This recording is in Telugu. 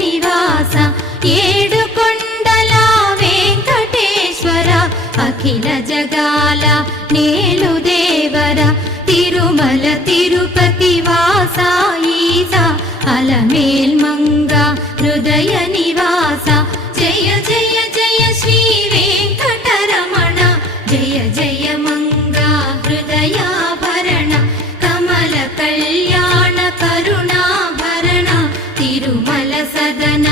నివాస ఏడుకొండల వెంకటేశ్వర అఖిల జగాల నేలు దేవర తిరుమల తిరుపతి వాస ఈస అలమేల్మంగ హృదయ నివాస జయ జయ జయ శ్రీ వెంకటరమణ జయ జయ మంగ హృదయాభరణ కమల కళ్యాణ కరుణాభరణ తిరుమల సదన